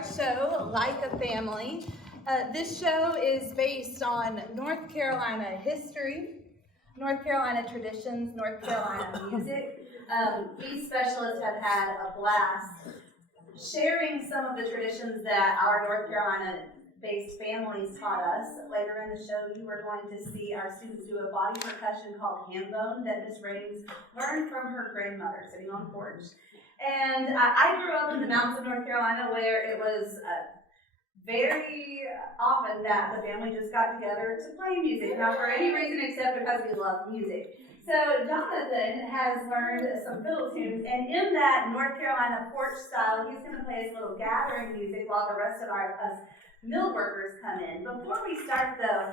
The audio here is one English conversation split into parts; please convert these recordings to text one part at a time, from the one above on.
our show, Like a Family. This show is based on North Carolina history, North Carolina traditions, North Carolina music. These specialists have had a blast sharing some of the traditions that our North Carolina-based families taught us. Later in the show, you are going to see our students do a body percussion called ham bone that Miss Raines learned from her grandmother sitting on porch. And I grew up in the mountains of North Carolina where it was very often that the family just got together to play music, not for any reason except because we love music. So Jonathan has learned some fiddle tunes, and in that North Carolina porch style, he's going to play us a little gathering music while the rest of us mill workers come in. Before we start though,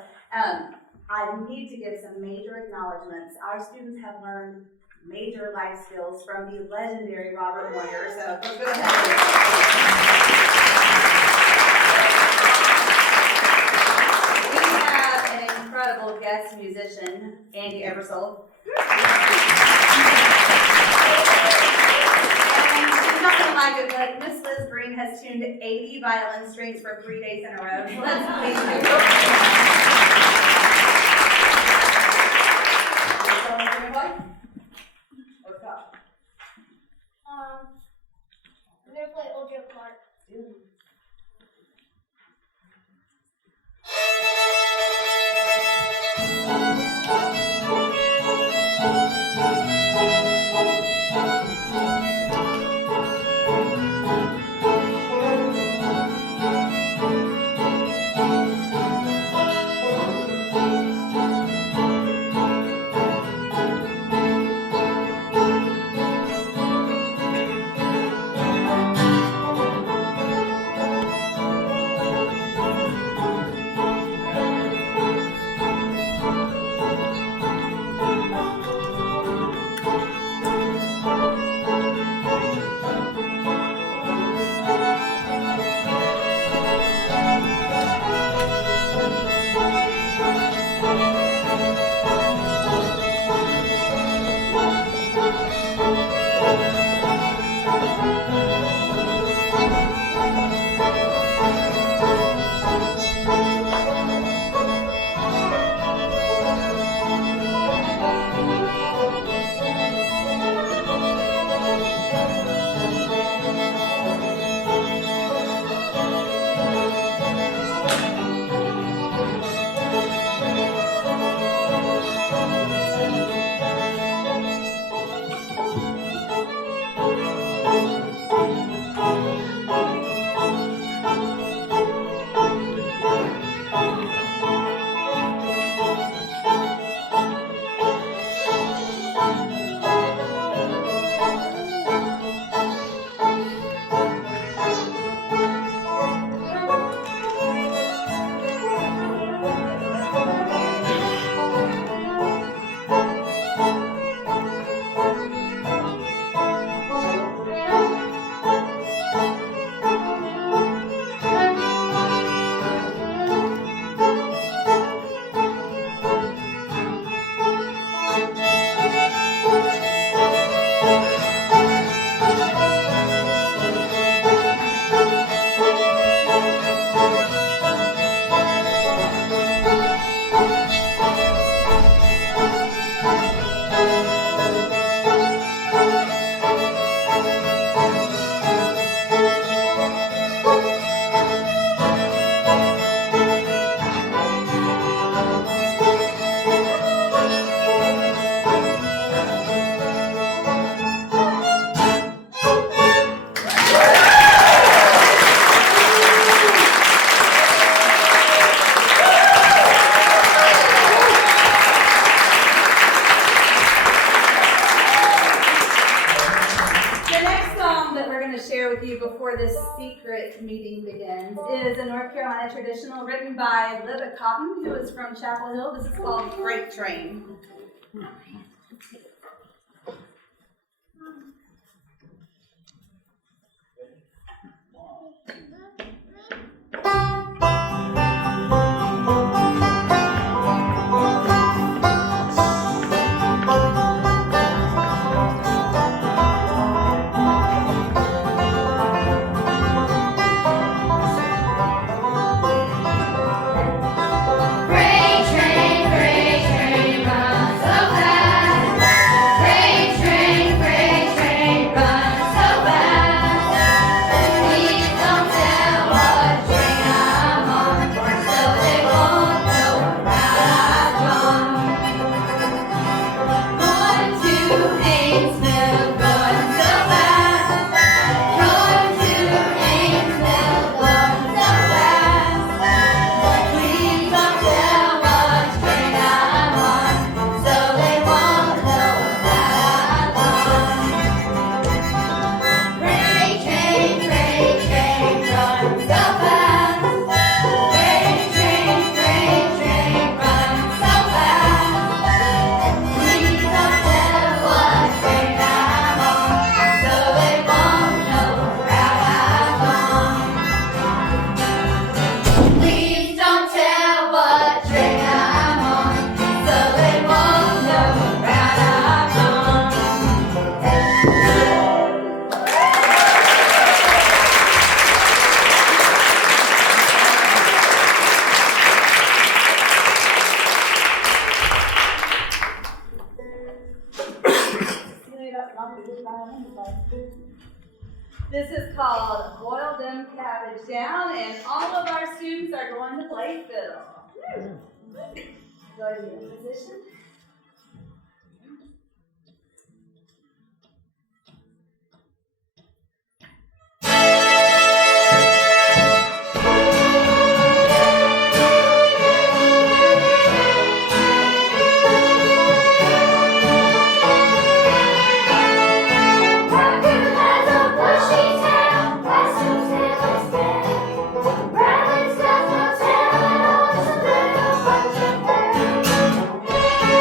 I need to give some major acknowledgments. Our students have learned major life skills from the legendary Robert Moyer. So let's go ahead. We have an incredible guest musician, Andy Eversole. And she's not going to like it, but Miss Liz Green has tuned 80 violin strings for 3 days in a row. So let's please do it. I'm going to play Old Joe Clark. Meeting begins is a North Carolina traditional written by Libba Cotton, who is from Chapel Hill. This is called Freight Train. called Boil Them Cabbage Down, and all of our students are going to play fiddle. Go to your position. Rabbit's got no tail and always a little bunch of hair.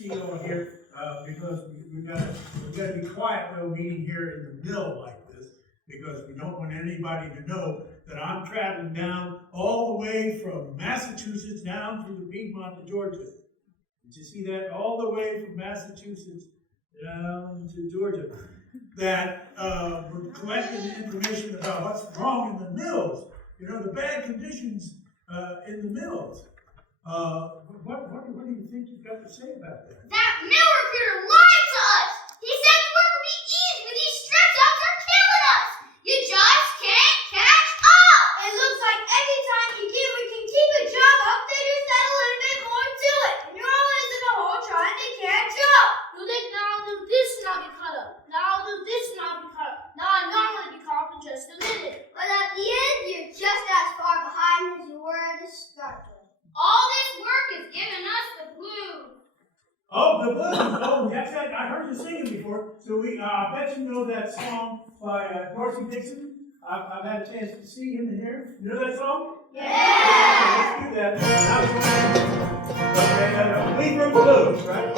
see you all here because we gotta be quiet though, meeting here in the mill like this, because we don't want anybody to know that I'm traveling down all the way from Massachusetts down through the Piedmont to Georgia. Did you see that? All the way from Massachusetts down to Georgia. That we're collecting information about what's wrong in the mills. You know, the bad conditions in the mills. What do you think you've got to say about that? That mill recruiter lied to us! He said the work would be easy, but these stress ups are killing us! You just can't catch up! It looks like every time we can keep a job up, they just add a little bit more to it. And you're always in a hole trying to catch up! You think now I'll do this and I'll be caught up. Now I'll do this and I'll be caught up. Now I know I'm going to be caught up in just a minute. But at the end, you're just as far behind as you were at the start. All this work is giving us the blues. Oh, the blues! Oh, that's right. I heard you singing before. So I bet you know that song by Dorsey Dixon. I've had a chance to see him in here. You know that song? Yeah! Okay, let's do that. Okay, Leave Room Blues, right?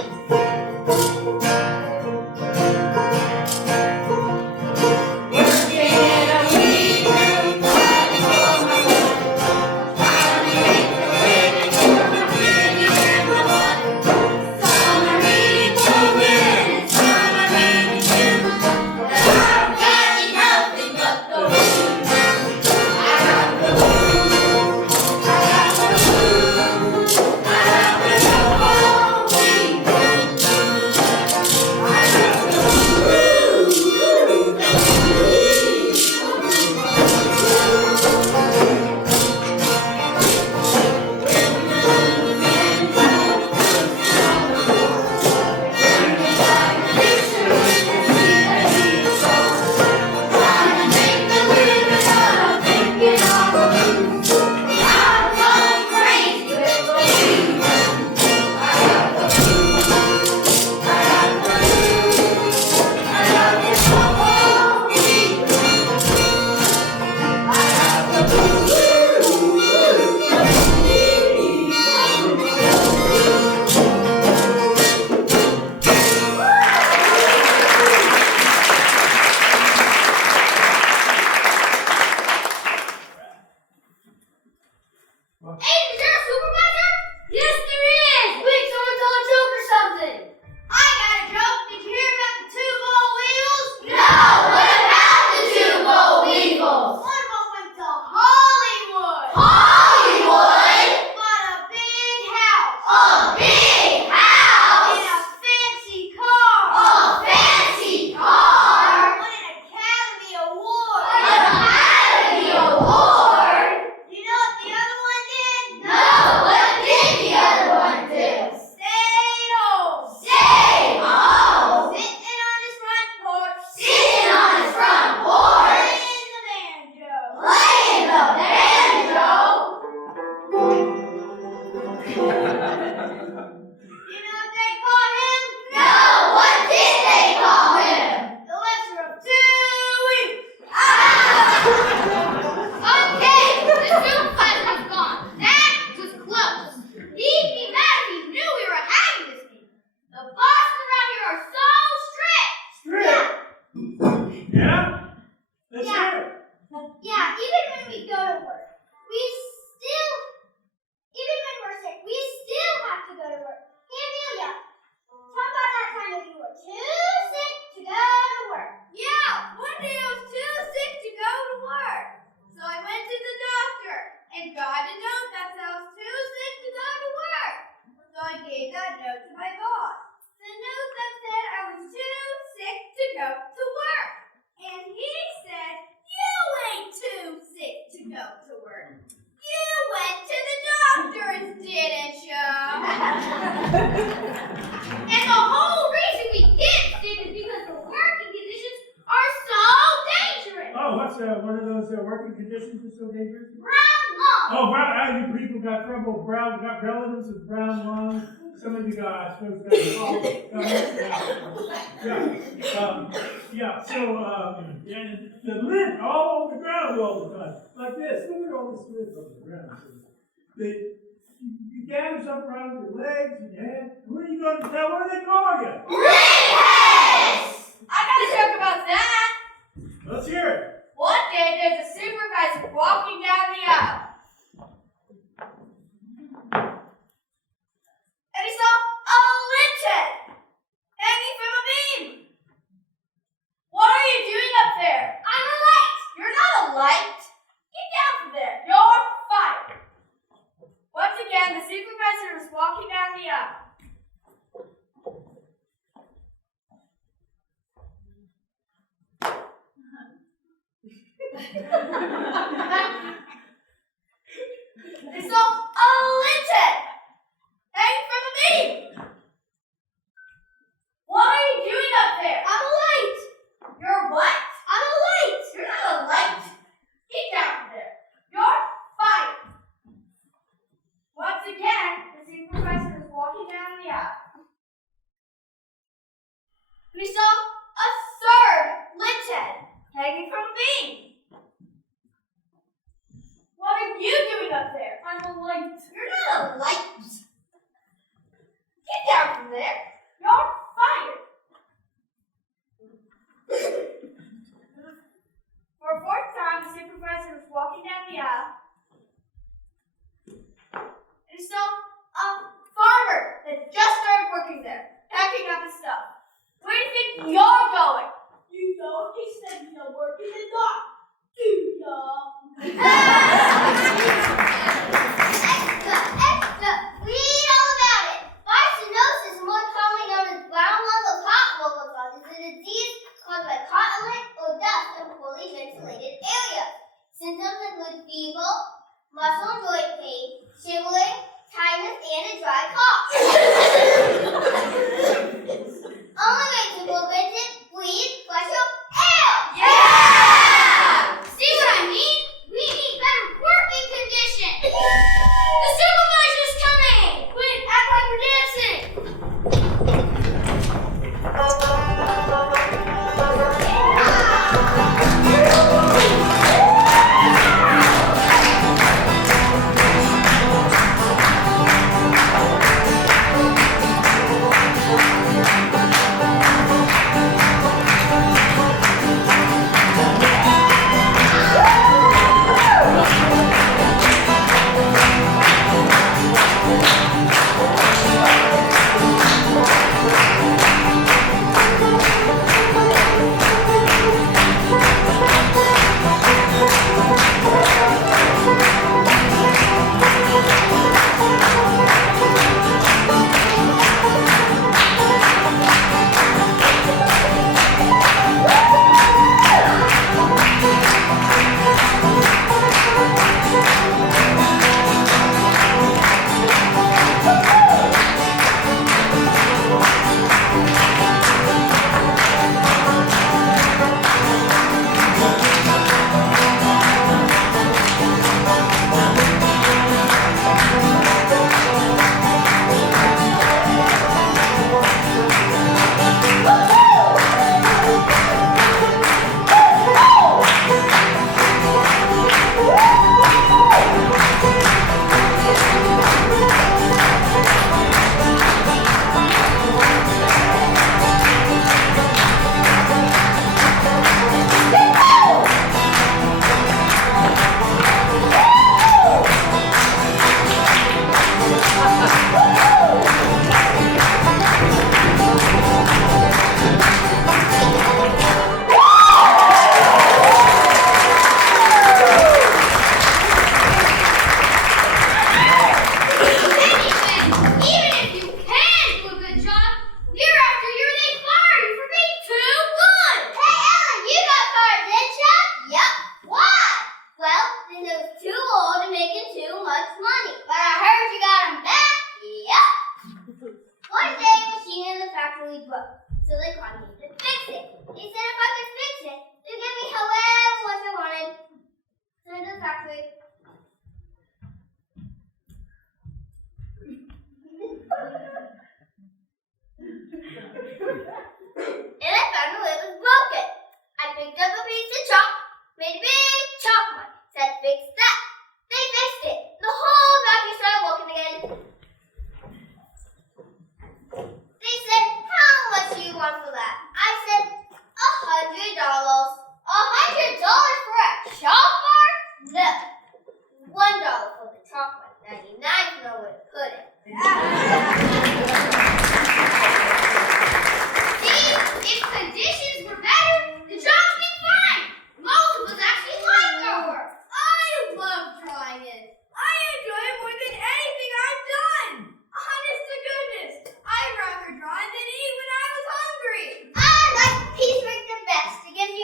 One of those working conditions is so dangerous? Brown lung! Oh, you people got trouble with got relatives with brown lung. Some of you guys, I suppose, and the lint all over the ground all the time. Like this. Look at all this lint on the ground. You gags up around your legs and your head. What are you going to tell? What do they call you? Redheads! I got a joke about that. Let's hear it. One day there's a supervisor walking down the aisle. And he saw a lynch head hanging from a beam. What are you doing up there? I'm a light. You're not a light. Get down from there. You're fired. Once again, the supervisor was walking down the aisle. They saw a lynch head hanging from a beam. What are you doing up there? I'm a light. You're what? I'm a light. You're not a light. Get down from there. You're fired. Once again, the supervisor was walking down the aisle. We saw a third lynch head hanging from a beam. What are you doing up there? I'm a light. You're not a light. Get down from there. You're fired. For a fourth time, the supervisor was walking down the aisle. And he saw a farmer that just started working there, packing up his stuff. Where do you think you're going? You don't expect me to work in the dark, do ya? Extra! Read all about it! Bisonosis, more commonly known as brown lung of hot local causes, is a disease caused by cotton lick or dust in poorly ventilated areas. Symptoms include fever, muscle and joint pain, shivering, tiredness, and a dry cough. Only way to prevent it, breathe fresh air! Yeah! See what I mean? We need better working conditions! The supervisor's coming! Wait, act like we're dancing!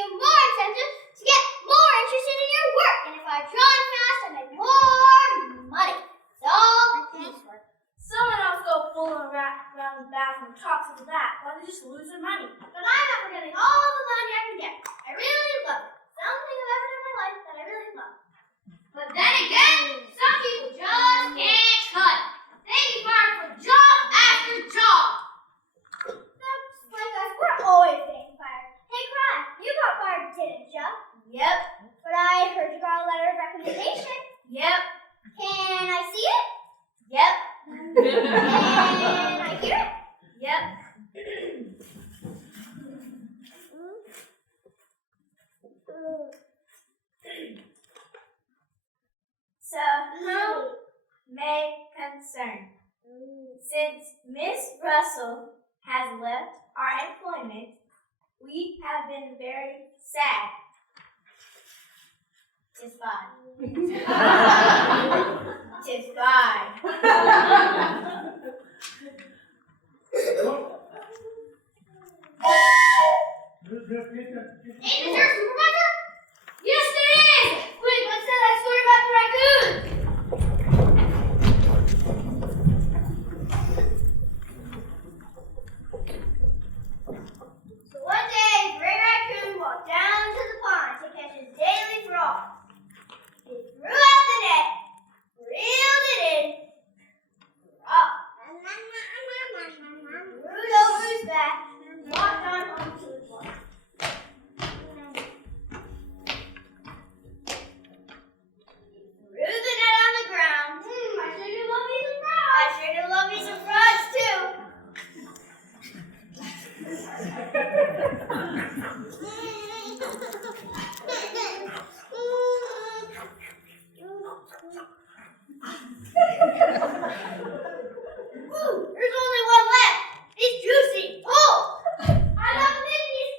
you more incentive to get more interested in your work. And if I draw it fast, I make more money. It's all piecework. Someone else go fooling around the bathroom and talk to that while they just lose their money. But I'm not forgetting all the money I can get. I really love it. Something I've ever done in my life that I really love. But then again, some people just can't cut it. They get fired from job after job. That's like us. We're always getting fired. Hey, Cry, you got fired, didn't you? Yep. But I heard you got a letter of recommendation. Yep. Can I see it? Yep. Can I hear it? Yep. So, who may concern? Since Miss Russell has left our employment, we have been very sad. Tis fine. Tis fine. Hey, Mr. Supervisor! Yes, it is! Quick, let's tell that story about the raccoon! So one day, Gray Raccoon walked down to the pond to catch his daily frog. He threw out the net, reeled it in, threw it over his back, and walked on home to his wife. Threw the net on the ground. I sure do love me some frogs. I sure do love me some frogs too. Ooh, there's only one left. It's juicy. Oh, I love babies.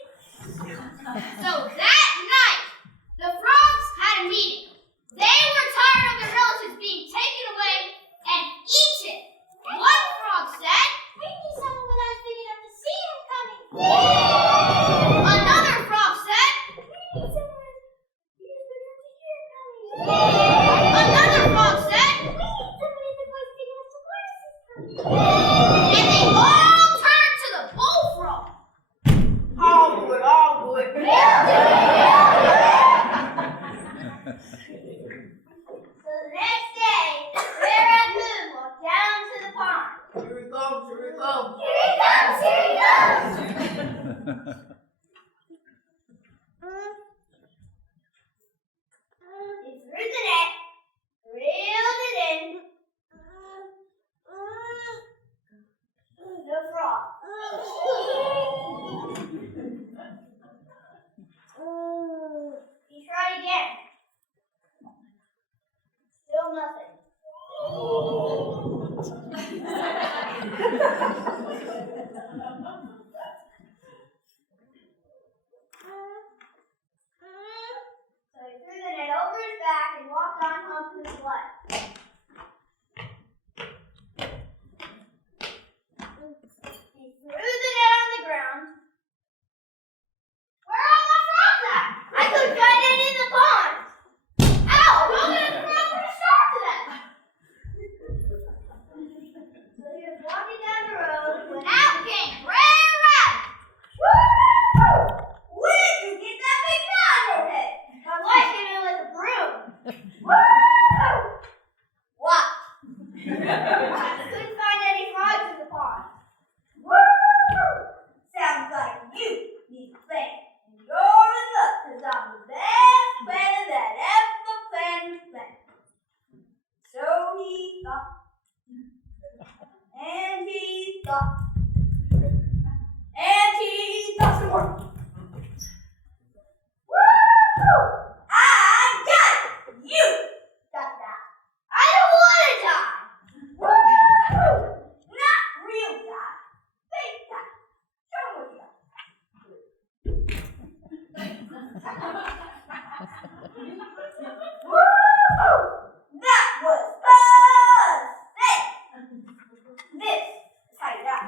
So that night, the frogs had a meeting. They were tired of their relatives being taken away and eaten. One frog said, "We need someone when I was big enough to see him coming." Another frog said, "We need someone who's big enough to hear him coming." Another frog said, "We need somebody that was big enough to notice him coming." And they all turned to the bullfrog. All good, all good. So the next day, Ray Raccoon walked down to the pond. Here it comes, here it comes. Here he comes, here he comes! He threw the net, reeled it in. The frog. He tried again. Still nothing. So he threw the net over his back and walked on home to his wife. He threw the net on the ground. Where are all my frogs at? I couldn't find any in the pond. Ow! Don't let the frogs put a stop to that. So he was walking down the road when out came Ray Rabbit. Woo! Where did you get that big knot on your head? My wife hit it with a broom. Woo! What? I couldn't find any frogs in the pond. Woo! Sounds like you need a plan. And you're in luck, 'cause I'm the best planner that ever planned a plan. So he thought. And he thought. And he thought some more. Woo! I got it! You got that. I don't want to die. Woo! Not real die. Fake die. Show me what you got. Woo! That was fun! This is how you die.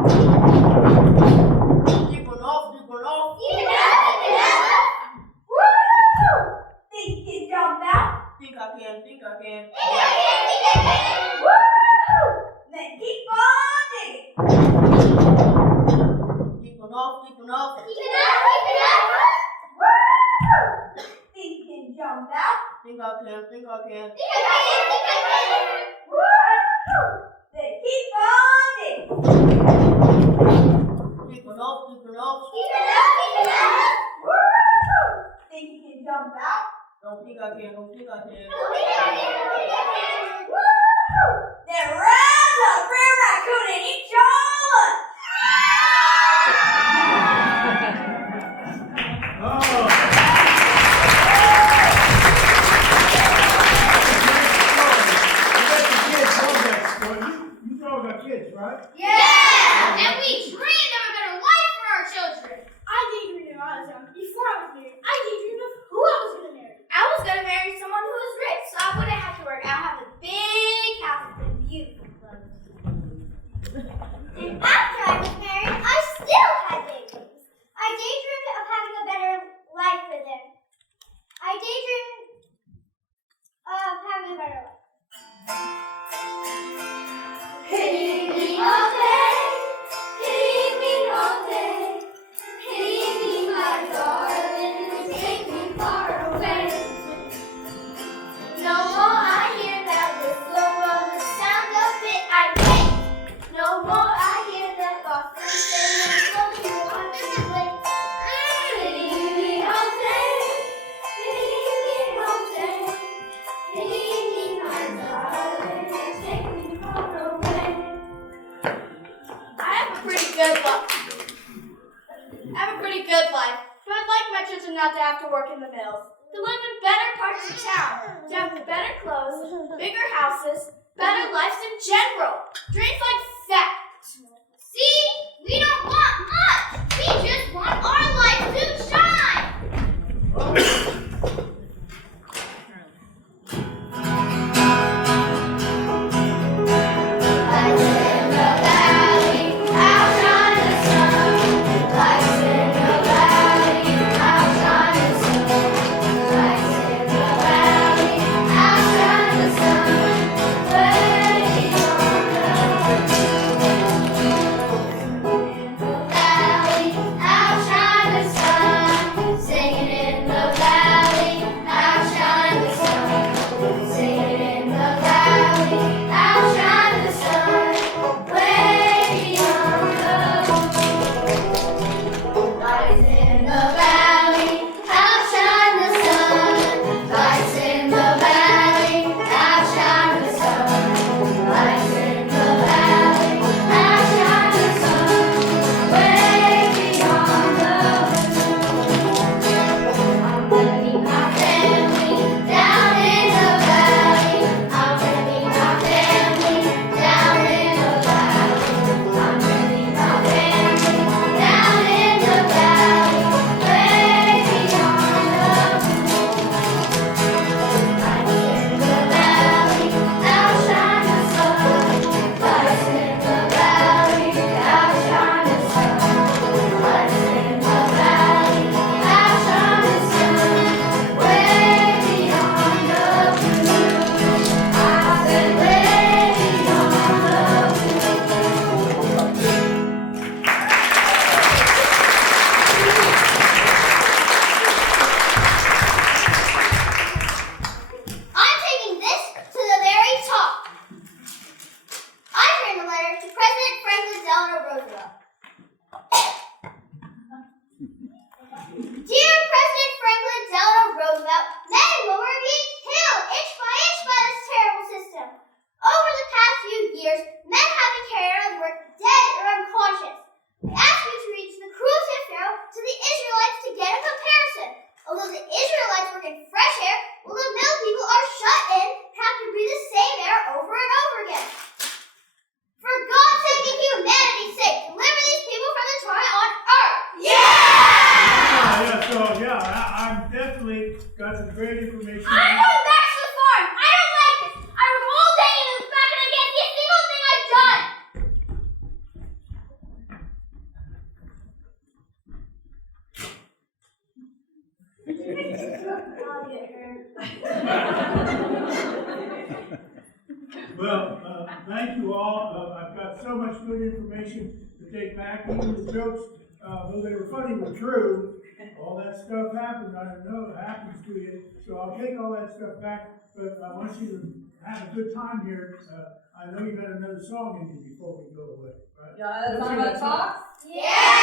Keep on off, keep on off. Woo! Think you can jump out? Think I can, think I can. Woo! Then keep on digging. Keep on off, keep on off. Woo! Think you can jump out? Think I can, think I can. Woo! Then keep on digging. Keep on off, keep on off. Woo! Think you can jump out? Don't think I can, don't think I can. Woo! Then run to the rear raccoon and eat your lunch. You all got kids, right? Yeah! And we dreamed of a better life for our children. I daydreamed when I was young. Before I was married, I daydreamed of who I was going to marry. I was going to marry someone who was rich, so I wouldn't have to work. I'll have a big house with beautiful clothes. And after I was married, I still had daydreams. I daydreamed of having a better life for them. I daydreamed of having a better life. Hitting me all day, hitting me all day, hitting me, my darling, take me far away. No more I hear that whistle or the sound of it I hate. No more I hear that lost and told you I'm too late. Hitting me all day, hitting me all day, hitting me, my darling, take me far away. I have a pretty good life. But I'd like my children not to have to work in the mills. To live in better parts of town. To have better clothes, bigger houses, better lives in general. Dreams like that. See, we don't want much. We just want our life to shine. Lights in the valley, outshine the sun. Lights in the valley, outshine the sun. Lights in the valley, outshine the sun. Way beyond the valley, outshine the sun. Singing in the valley, outshine the sun. Singing in the valley, outshine the sun. Way beyond the lights in the valley, outshine the sun. Lights in the valley, outshine the sun. Lights in the valley, outshine the sun. Way beyond I'm gonna meet my family down in the valley. I'm gonna meet my family down in the valley. I'm gonna meet my family down in the valley. Way beyond lights in the valley, outshine the sun. Lights in the valley, outshine the sun. Lights in the valley, outshine the sun. Way beyond the blue. I said way beyond the I'm taking this to the very top. I've written a letter to President Franklin Delano Roosevelt. Dear President Franklin Delano Roosevelt, men and women are being killed inch by this terrible system. Over the past few years, men have been carried out of work dead or unconscious. We ask you to reach the cruelty of Pharaoh to the Israelites to get a comparison. Although the Israelites work in fresh air, while the mill people are shut in and have to breathe the same air over and over again. For God's sake and humanity's sake, deliver these people from the torment on earth. I'm definitely got some great information. I'm going back to the farm. I don't like this. I work all day and it's not going to get a single thing I've done. thank you all. I've got so much good information to take back. Even the jokes, though they were funny, were true. All that stuff happened. I don't know, it happens to you. So I'll take all that stuff back. But I want you to have a good time here. I know you got another song in you before we go away. Right? Y'all know the song about talks? Yeah!